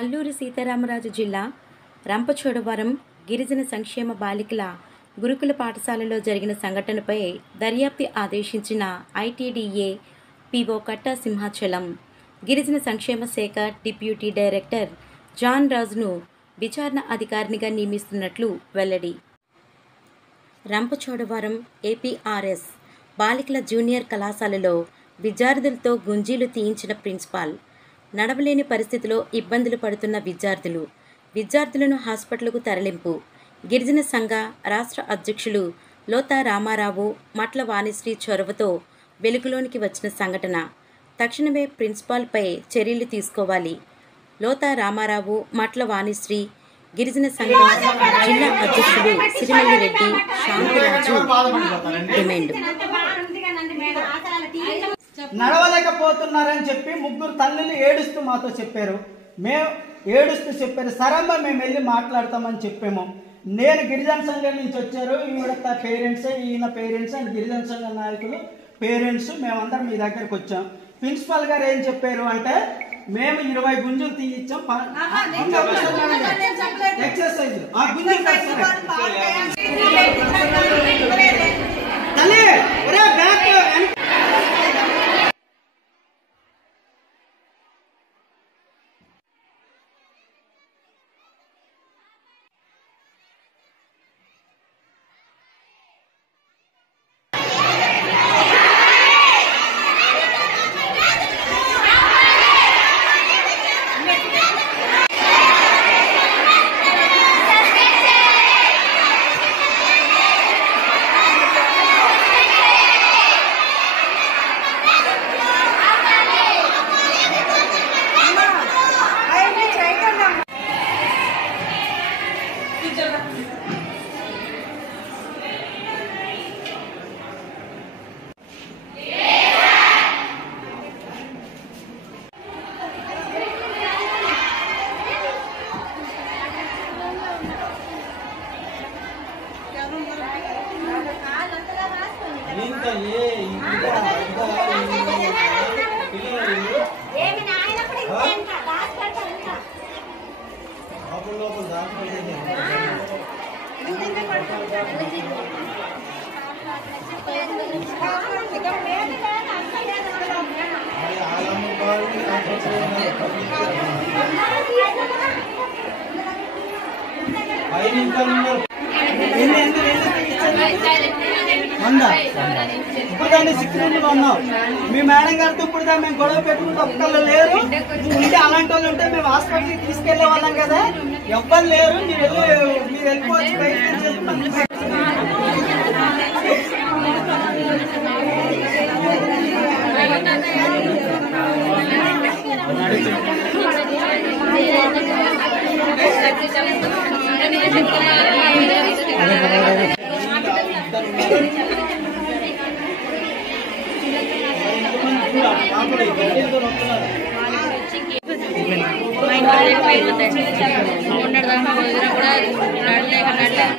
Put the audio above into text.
అల్లూరి సీతారామరాజు జిల్లా రంపచోడవరం గిరిజన సంక్షేమ బాలికల గురుకుల పాఠశాలలో జరిగిన సంఘటనపై దర్యాప్తు ఆదేశించిన ఐటీడీఏ పీఓ కట్టా సింహాచలం గిరిజన సంక్షేమ శాఖ డిప్యూటీ డైరెక్టర్ జాన్ రాజును విచారణ అధికారినిగా నియమిస్తున్నట్లు వెల్లడి. రంపచోడవరం ఏపీఆర్ఎస్ బాలికల జూనియర్ కళాశాలలో విద్యార్థులతో గుంజీలు తీయించిన ప్రిన్సిపాల్. నడవలేని పరిస్థితిలో ఇబ్బందులు పడుతున్న విద్యార్థులను హాస్పిటల్కు తరలింపు. గిరిజన సంఘ రాష్ట్ర అధ్యక్షులు లోతా రామారావు, మట్ల వాణిశ్రీ చొరవతో వెలుగులోనికి వచ్చిన సంఘటన. తక్షణమే ప్రిన్సిపాల్పై చర్యలు తీసుకోవాలి. లోతా రామారావు, మట్ల వాణిశ్రీ, గిరిజన సంఘ జిల్లా అధ్యక్షులు సిరిమల్లిరెడ్డి శాంతిరాజు డిమాండ్. నడవలేకపోతున్నారని చెప్పి ముగ్గురు తల్లులు ఏడుస్తూ మాతో చెప్పారు. సరమ్మ మేము వెళ్ళి మాట్లాడతామని చెప్పాము. నేను గిరిజన సంఘం నుంచి వచ్చారు, ఈవిడ పేరెంట్స్, ఈయన పేరెంట్స్ అండ్ గిరిజన సంఘ నాయకులు పేరెంట్స్ మేమందరం మీ దగ్గరకు వచ్చాం. ప్రిన్సిపాల్ గారు ఏం చెప్పారు అంటే, మేము 20 గుంజులు తీయించాం. ఎక్సర్సైజ్ మీ మేడం గారితో ఇప్పుడు మేము గొడవ పెట్టుకుంటే ఒక్కళ్ళు లేరు. ఉంటే అలాంటి వాళ్ళు ఉంటే మేము హాస్పిటల్కి తీసుకెళ్లే వాళ్ళం కదా. ఎవ్వరు లేరు, మీరు వెళ్ళిపోవచ్చు. మా ఇంట్లో